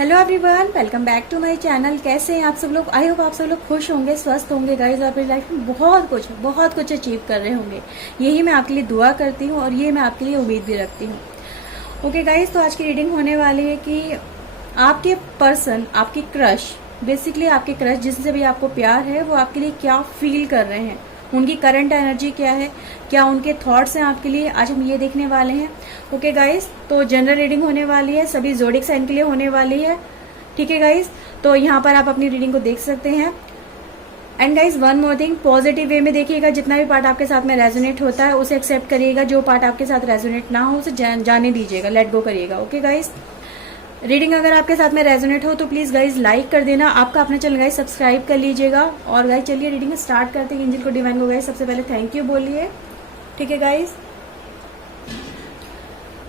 Hello everyone, welcome back to my channel. कैसे हैं आप सब लोग? आई होप आप सब लोग खुश होंगे, स्वस्थ होंगे गाइस, अपनी लाइफ में बहुत कुछ अचीव कर रहे होंगे। यही मैं आपके लिए दुआ करती हूँ और ये मैं आपके लिए उम्मीद भी रखती हूँ। ओके गाइस, तो आज की रीडिंग होने वाली है कि आपके पर्सन, आपकी क्रश, बेसिकली आपके क्रश जिससे भी आपको प्यार है, वो आपके लिए क्या फील कर रहे हैं, उनकी करंट एनर्जी क्या है, क्या उनके थॉट्स हैं आपके लिए, आज हम ये देखने वाले हैं। ओके गाइस, तो जनरल रीडिंग होने वाली है, सभी ज़ोडिक साइन के लिए होने वाली है। ठीक है गाइस, तो यहाँ पर आप अपनी रीडिंग को देख सकते हैं। And guys, one more thing, positive way में देखिएगा। जितना भी पार्ट आपके साथ में रेजोनेट होता है उसे एक्सेप्ट करिएगा, जो पार्ट आपके साथ रेजोनेट ना हो उसे जाने दीजिएगा, लेट गो करिएगा। ओके गाइस, रीडिंग अगर आपके साथ में रेजोनेट हो तो प्लीज गाइज लाइक कर देना, आपका अपना चैनल गाइज सब्सक्राइब कर लीजिएगा। और गाइज चलिए रीडिंग स्टार्ट करते हैं। एंजल को, डिवाइन को गाइज सबसे पहले थैंक यू बोलिए। ठीक है गाइज,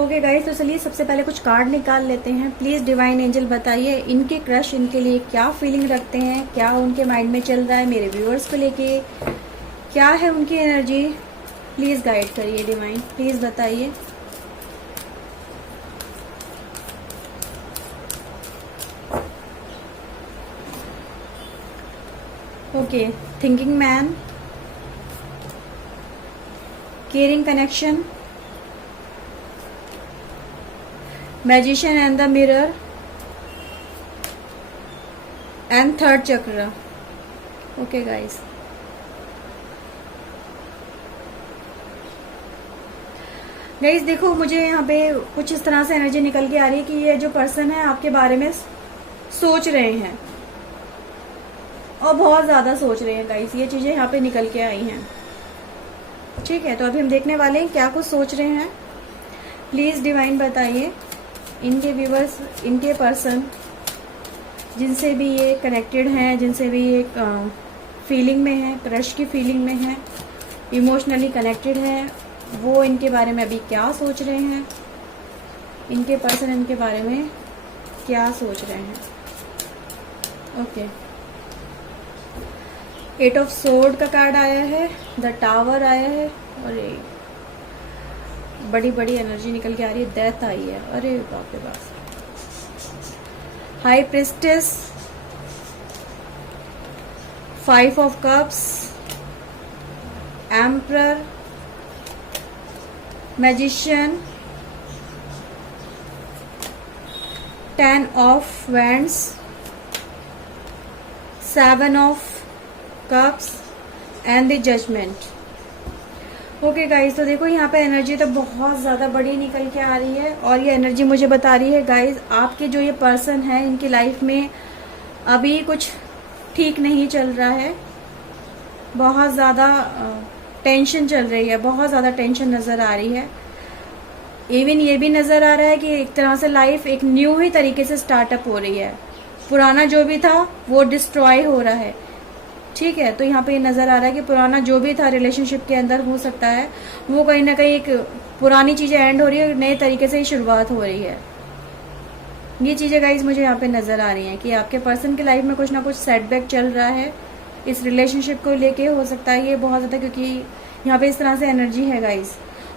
ओके गाइज, तो चलिए सबसे पहले कुछ कार्ड निकाल लेते हैं। प्लीज डिवाइन एंजल बताइए इनके क्रश इनके लिए क्या फीलिंग रखते हैं, क्या उनके माइंड में चल रहा है, मेरे व्यूअर्स को लेके क्या है उनकी एनर्जी। प्लीज गाइड करिए डिवाइन, प्लीज बताइए। Okay, thinking man, caring connection, magician and the mirror, and third चक्र। ओके गाइस, गाइस देखो, मुझे यहाँ पे कुछ इस तरह से एनर्जी निकल के आ रही है कि ये जो पर्सन है आपके बारे में सोच रहे हैं और बहुत ज्यादा सोच रहे हैं गाइस। ये चीजें यहाँ पे निकल के आई हैं। ठीक है, तो अभी हम देखने वाले हैं क्या कुछ सोच रहे हैं। प्लीज डिवाइन बताइए इनके व्यूवर्स, इनके पर्सन जिनसे भी ये कनेक्टेड हैं, जिनसे भी ये फीलिंग में है, क्रश की फीलिंग में है, इमोशनली कनेक्टेड है, वो इनके बारे में अभी क्या सोच रहे हैं, इनके पर्सन इनके बारे में क्या सोच रहे हैं। ओके, एट ऑफ सोर्ड का कार्ड आया है, द टावर आया है, और बड़ी बड़ी एनर्जी निकल के आ रही है, डेथ आई है, अरे बाप रे बाप। High priestess, five of cups, emperor, magician, 10 of wands, 7 of cups and the judgement. Okay guys, तो देखो यहाँ पे एनर्जी तो बहुत ज़्यादा बड़ी निकल के आ रही है और ये एनर्जी मुझे बता रही है गाइज, आपके जो ये पर्सन है इनकी लाइफ में अभी कुछ ठीक नहीं चल रहा है। बहुत ज़्यादा टेंशन चल रही है, बहुत ज़्यादा टेंशन नज़र आ रही है। इवन ये भी नज़र आ रहा है कि एक तरह से लाइफ एक न्यू ही तरीके से स्टार्टअप हो रही है, पुराना जो भी था वो डिस्ट्रॉय हो रहा है। ठीक है, तो यहाँ पे ये नज़र आ रहा है कि पुराना जो भी था रिलेशनशिप के अंदर हो सकता है वो कहीं ना कहीं एक पुरानी चीज़ें एंड हो रही है, नए तरीके से ही शुरुआत हो रही है। ये चीज़ें गाइज मुझे यहाँ पे नज़र आ रही हैं कि आपके पर्सन की लाइफ में कुछ ना कुछ सेटबैक चल रहा है इस रिलेशनशिप को लेके। हो सकता है ये बहुत ज़्यादा, क्योंकि यहाँ पे इस तरह से एनर्जी है गाइज,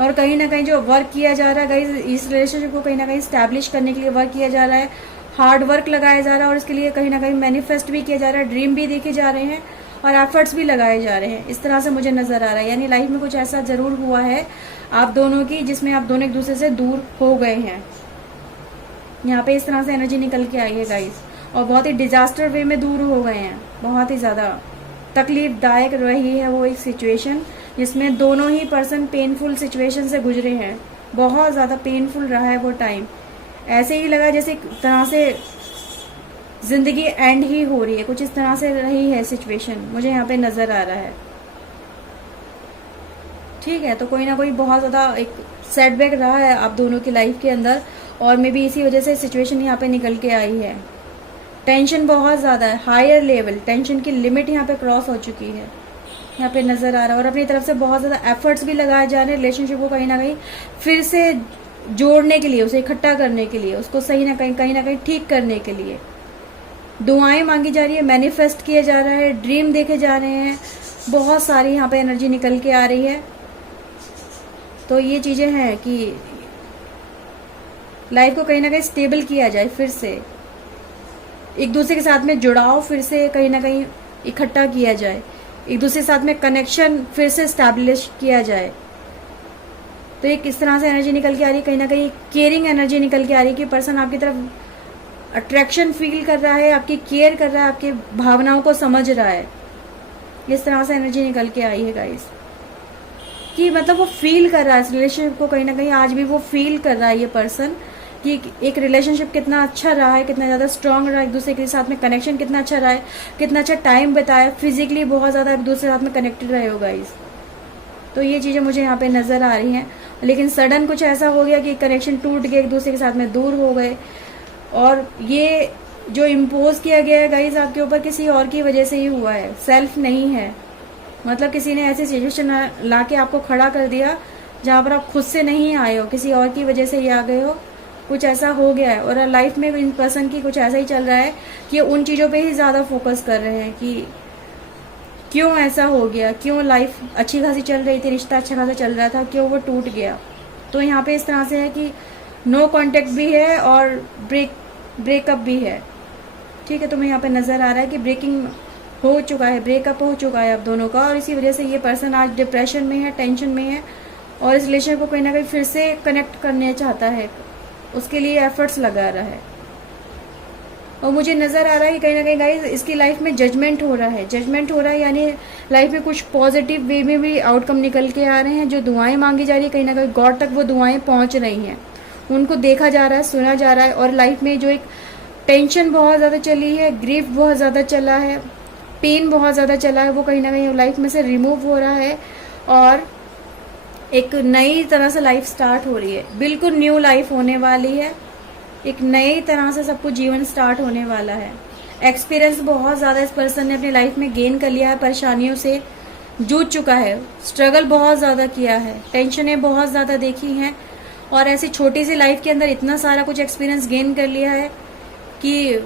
और कहीं ना कहीं जो वर्क किया जा रहा है गाइज, इस रिलेशनशिप को कहीं ना कहीं स्टैब्लिश करने के लिए वर्क किया जा रहा है, हार्ड वर्क लगाया जा रहा है और इसके लिए कहीं ना कहीं मैनिफेस्ट भी किया जा रहा है, ड्रीम भी देखे जा रहे हैं और एफर्ट्स भी लगाए जा रहे हैं। इस तरह से मुझे नजर आ रहा है, यानी लाइफ में कुछ ऐसा जरूर हुआ है आप दोनों की जिसमें आप दोनों एक दूसरे से दूर हो गए हैं। यहाँ पे इस तरह से एनर्जी निकल के आई है गाइस, और बहुत ही डिजास्टर वे में दूर हो गए हैं। बहुत ही ज्यादा तकलीफदायक रही है वो एक सिचुएशन जिसमें दोनों ही पर्सन पेनफुल सिचुएशन से गुजरे हैं। बहुत ज्यादा पेनफुल रहा है वो टाइम, ऐसे ही लगा जैसे एक तरह से जिंदगी एंड ही हो रही है, कुछ इस तरह से रही है सिचुएशन, मुझे यहाँ पे नजर आ रहा है। ठीक है, तो कोई ना कोई बहुत ज्यादा एक सेटबैक रहा है आप दोनों की लाइफ के अंदर, और मे बी इसी वजह से सिचुएशन यहाँ पे निकल के आई है। टेंशन बहुत ज्यादा है, हायर लेवल टेंशन की लिमिट यहाँ पे क्रॉस हो चुकी है, यहाँ पे नजर आ रहा है। और अपनी तरफ से बहुत ज्यादा एफर्ट्स भी लगाए जा रहे हैं रिलेशनशिप को कहीं ना कहीं फिर से जोड़ने के लिए, उसे इकट्ठा करने के लिए, उसको सही ना कहीं ठीक करने के लिए दुआएं मांगी जा रही है, मैनिफेस्ट किया जा रहा है, ड्रीम देखे जा रहे हैं, बहुत सारी यहाँ पे एनर्जी निकल के आ रही है। तो ये चीजें हैं कि लाइफ को कहीं ना कहीं स्टेबल किया जाए फिर से, एक दूसरे के साथ में जुड़ाव फिर से कहीं ना कहीं इकट्ठा किया जाए, एक दूसरे के साथ में कनेक्शन फिर से स्टैब्लिश किया जाए। तो एक इस तरह से एनर्जी निकल के आ रही है, कहीं ना कहीं केयरिंग एनर्जी निकल के आ रही है कि पर्सन आपकी तरफ अट्रैक्शन फील कर रहा है, आपकी केयर कर रहा है, आपकी भावनाओं को समझ रहा है। इस तरह से एनर्जी निकल के आई है गाइस कि मतलब वो फील कर रहा है इस रिलेशनशिप को, कहीं ना कहीं आज भी वो फील कर रहा है ये पर्सन कि एक रिलेशनशिप कितना अच्छा रहा है, कितना ज़्यादा स्ट्रांग रहा है, एक दूसरे के साथ में कनेक्शन कितना अच्छा रहा है, कितना अच्छा टाइम बिताया, फिजिकली बहुत ज़्यादा एक दूसरे के साथ में कनेक्टेड रहे हो गाइस। तो ये चीज़ें मुझे यहाँ पे नज़र आ रही हैं। लेकिन सडन कुछ ऐसा हो गया कि कनेक्शन टूट गया, एक दूसरे के साथ में दूर हो गए, और ये जो इम्पोज किया गया है गाइस आपके ऊपर किसी और की वजह से ही हुआ है, सेल्फ नहीं है। मतलब किसी ने ऐसी सिचुएशन ला के आपको खड़ा कर दिया जहाँ पर आप खुद से नहीं आए हो, किसी और की वजह से ही आ गए हो, कुछ ऐसा हो गया है। और लाइफ में इन पर्सन की कुछ ऐसा ही चल रहा है कि उन चीज़ों पे ही ज़्यादा फोकस कर रहे हैं कि क्यों ऐसा हो गया, क्यों लाइफ अच्छी खासी चल रही थी, रिश्ता अच्छा खासा चल रहा था, क्यों वो टूट गया। तो यहाँ पे इस तरह से है कि नो कांटेक्ट भी है और ब्रेकअप भी है। ठीक है, तो मैं यहाँ पे नज़र आ रहा है कि ब्रेकिंग हो चुका है, ब्रेकअप हो चुका है आप दोनों का, और इसी वजह से ये पर्सन आज डिप्रेशन में है, टेंशन में है, और इस रिलेशन को कहीं ना कहीं फिर से कनेक्ट करना चाहता है, उसके लिए एफर्ट्स लगा रहा है। और मुझे नज़र आ रहा है कि कहीं ना कहीं गाइस इसकी लाइफ में जजमेंट हो रहा है, जजमेंट हो रहा है, यानी लाइफ में कुछ पॉजिटिव वे में भी आउटकम निकल के आ रहे हैं। जो दुआएं मांगी जा रही है कहीं ना कहीं गॉड तक वो दुआएं पहुंच रही हैं, उनको देखा जा रहा है, सुना जा रहा है। और लाइफ में जो एक टेंशन बहुत ज़्यादा चली है, ग्रीफ बहुत ज़्यादा चला है, पेन बहुत ज़्यादा चला है, वो कहीं ना कहीं लाइफ में से रिमूव हो रहा है, और एक नई तरह से लाइफ स्टार्ट हो रही है, बिल्कुल न्यू लाइफ होने वाली है, एक नई तरह से सब कुछ जीवन स्टार्ट होने वाला है। एक्सपीरियंस बहुत ज़्यादा इस पर्सन ने अपनी लाइफ में गेन कर लिया है, परेशानियों से जूझ चुका है, स्ट्रगल बहुत ज़्यादा किया है, टेंशनें बहुत ज़्यादा देखी हैं, और ऐसी छोटी सी लाइफ के अंदर इतना सारा कुछ एक्सपीरियंस गेन कर लिया है कि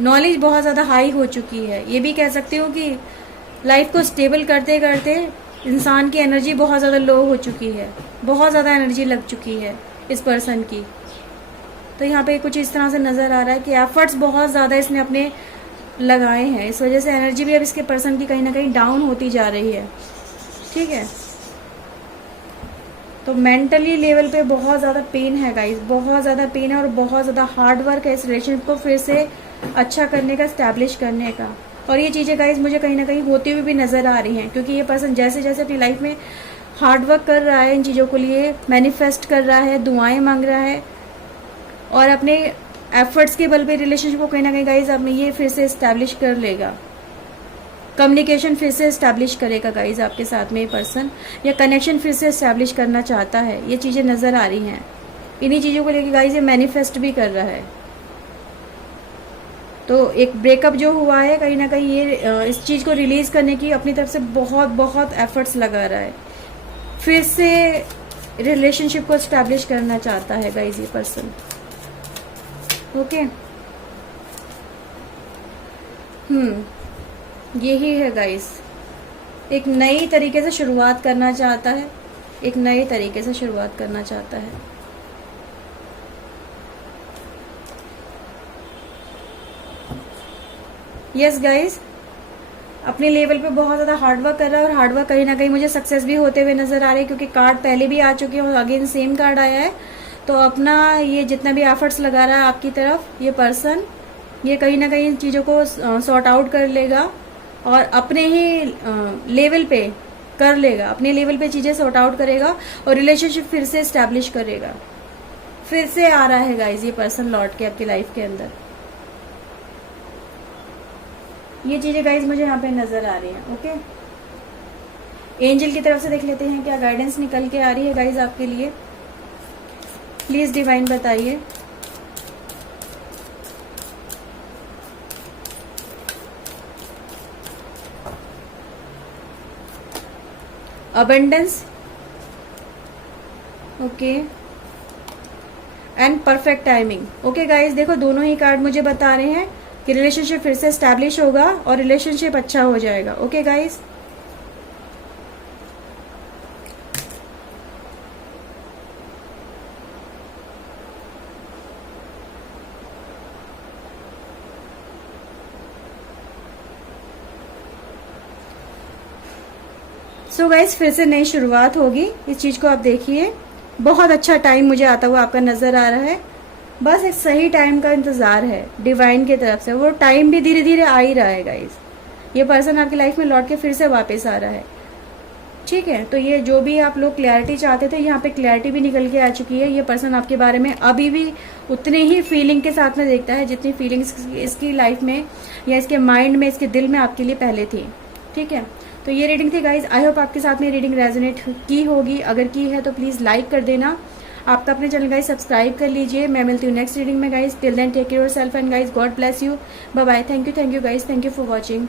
नॉलेज बहुत ज़्यादा हाई हो चुकी है। ये भी कह सकती हूँ कि लाइफ को स्टेबल करते करते इंसान की एनर्जी बहुत ज़्यादा लो हो चुकी है, बहुत ज़्यादा एनर्जी लग चुकी है इस पर्सन की। तो यहाँ पे कुछ इस तरह से नज़र आ रहा है कि एफर्ट्स बहुत ज़्यादा इसने अपने लगाए हैं, इस वजह से एनर्जी भी अब इसके पर्सन की कहीं ना कहीं डाउन होती जा रही है। ठीक है, तो मेंटली लेवल पे बहुत ज़्यादा पेन है गाइस, बहुत ज़्यादा पेन है, और बहुत ज़्यादा हार्ड वर्क है इस रिलेशनशिप को फिर से अच्छा करने का, स्टैब्लिश करने का। और ये चीज़ें गाइस मुझे कहीं ना कहीं होती हुई भी नज़र आ रही हैं, क्योंकि ये पर्सन जैसे जैसे अपनी लाइफ में हार्ड वर्क कर रहा है, इन चीज़ों को लिए मैनिफेस्ट कर रहा है, दुआएं मांग रहा है, और अपने एफर्ट्स के बल पे रिलेशनशिप को कहीं ना कहीं गाइज अपने ये फिर से इस्टेब्लिश कर लेगा, कम्युनिकेशन फिर से इस्टेब्लिश करेगा गाइज आपके साथ में ये पर्सन, या कनेक्शन फिर से इस्टेब्लिश करना चाहता है। ये चीज़ें नज़र आ रही हैं, इन्हीं चीज़ों को लेके गाइज ये मैनिफेस्ट भी कर रहा है। तो एक ब्रेकअप जो हुआ है कहीं ना कहीं ये इस चीज़ को रिलीज़ करने की अपनी तरफ से बहुत बहुत एफर्ट्स लगा रहा है, फिर से रिलेशनशिप को इस्टेब्लिश करना चाहता है गाइज ये पर्सन। ओके, यही है गाइस, एक नई तरीके से शुरुआत करना चाहता है, एक नए तरीके से शुरुआत करना चाहता है। यस गाइस, अपने लेवल पे बहुत ज़्यादा हार्डवर्क कर रहा है, और हार्डवर्क कहीं ना कहीं मुझे सक्सेस भी होते हुए नजर आ रहे हैं, क्योंकि कार्ड पहले भी आ चुके हैं और अगेन सेम कार्ड आया है। तो अपना ये जितना भी एफर्ट्स लगा रहा है आपकी तरफ ये पर्सन, ये कहीं ना कहीं इन चीज़ों को सॉर्ट आउट कर लेगा, और अपने ही लेवल पे कर लेगा, अपने लेवल पे चीज़ें सॉर्ट आउट करेगा, और रिलेशनशिप फिर से इस्टेब्लिश करेगा। फिर से आ रहा है गाइज ये पर्सन लौट के आपकी लाइफ के अंदर। ये चीज़ें गाइज मुझे यहाँ पे नज़र आ रही हैं। ओके, एंजल की तरफ से देख लेते हैं क्या गाइडेंस निकल के आ रही है गाइज आपके लिए। प्लीज डिवाइन बताइए। Abundance, okay, and perfect timing. Okay guys, देखो दोनों ही कार्ड मुझे बता रहे हैं कि रिलेशनशिप फिर से एस्टैब्लिश होगा और रिलेशनशिप अच्छा हो जाएगा। ओके गाइस, सो गाइज फिर से नई शुरुआत होगी, इस चीज को आप देखिए। बहुत अच्छा टाइम मुझे आता हुआ आपका नजर आ रहा है, बस एक सही टाइम का इंतजार है डिवाइन की तरफ से। वो टाइम भी धीरे धीरे आ ही रहा है गाइज। ये पर्सन आपकी लाइफ में लौट के फिर से वापस आ रहा है, ठीक है। तो ये जो भी आप लोग क्लैरिटी चाहते थे, यहाँ पे क्लैरिटी भी निकल के आ चुकी है। ये पर्सन आपके बारे में अभी भी उतने ही फीलिंग के साथ में देखता है जितनी फीलिंग्स इसकी लाइफ में या इसके माइंड में, इसके दिल में आपके लिए पहले थी, ठीक है। तो ये रीडिंग थी गाइज। आई होप आपके साथ में रीडिंग रेजोनेट की होगी। अगर की है तो प्लीज लाइक कर देना। आपका अपने चैनल गाइज सब्सक्राइब कर लीजिए। मैं मिलती हूँ नेक्स्ट रीडिंग में guys. Till then take care yourself and guys God bless you. Bye bye. Thank you guys. Thank you for watching.